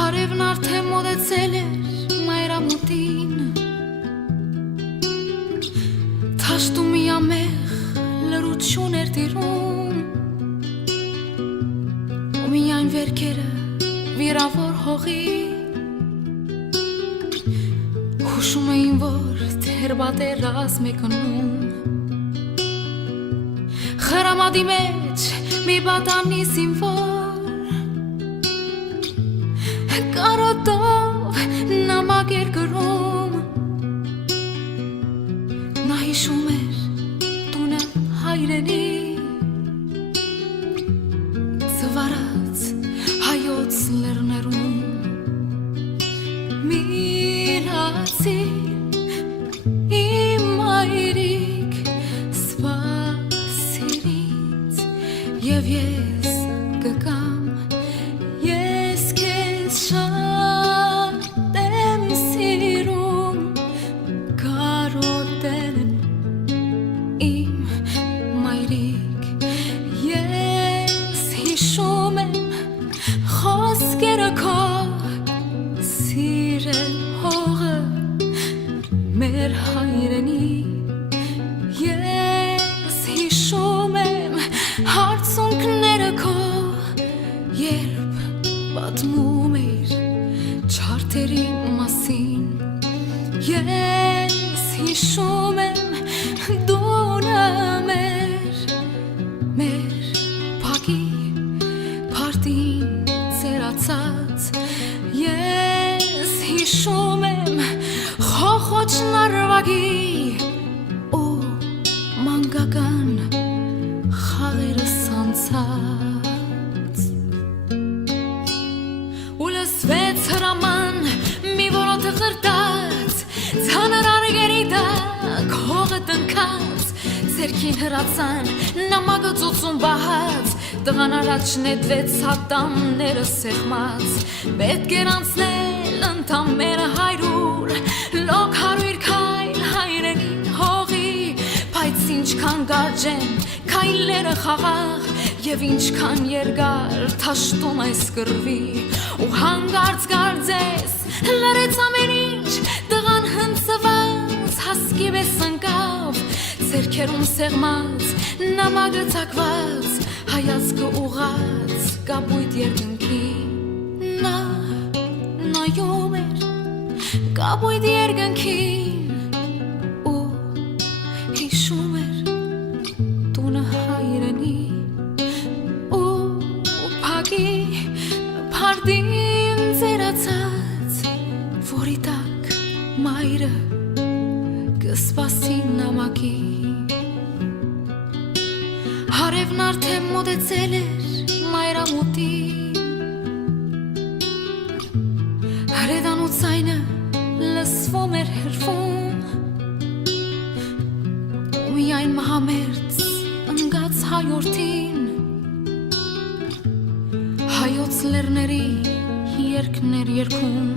Հարևն արդեն մոտեցել էր մայրամուտին, Թաշտում միամեղ լրություն էր տիրում, ու միայն վերքերը վիրավոր հողի հուշում էին, որ դեռ պատերազմ է գնում, խրամատի մեջ մի պատանի զինվոր կարոտով նամակ էր գրում, նա հիշում էր տունը հայրենի, ծվարած հայոց լեռներում, միրացին իմ մայրիկ սպասիրից, և ես կգամ, ես քեզ շատ եմ սիրում, կարոտել իմ մայրիկ, ես հիշում եմ խոսքերը քո, սիրել հողը մեր հայրենի, ես հիշում եմ հարցունքները քո, երբ պատմում էիր չարթերի մասին, ես հիշում եմ դունը մեր փակի փարտին ծերացած, ես հիշում եմ խոխոչն արվագի ու մանկական խաղերը սանցած, ու լսվեց հրաման մի որոթը խրտած, ցաներ արգերի տակ հողը տնքած, ձերքին հրացան նամակը ծոցում բահած, տղան առաջ նետվեց հատամները սեղմած, պետք էր անցնել ընդամենը 100, լոկ 100 քայլ հայրենին հողի, բայց ինչքան կարճ են քայլերը խաղաղ, և ինչքան երկար թաշտում այս կռվի, ու հանկարծ կարծես լրեց ամեն ինչ, տղան հնձված հասկի պես ընկավ, ձեռքերում սեղմած նամակը ծակված, հայացքը ուղղած կապույտ երկնքին, նա նայում էր կապույտ երկնքին ու հիշում էր տունը հայրենի ու փակի փարտին ծերացած, որի տակ մայրը կսպասի նամակի, հարևն արդեն մոտեցել էր մայրամուտին, հրեդանու ձայնը լսվում էր հեռվում, ու միայն մահամերձ ընկած հայորդին, հայոց լեռների երգներ երգում,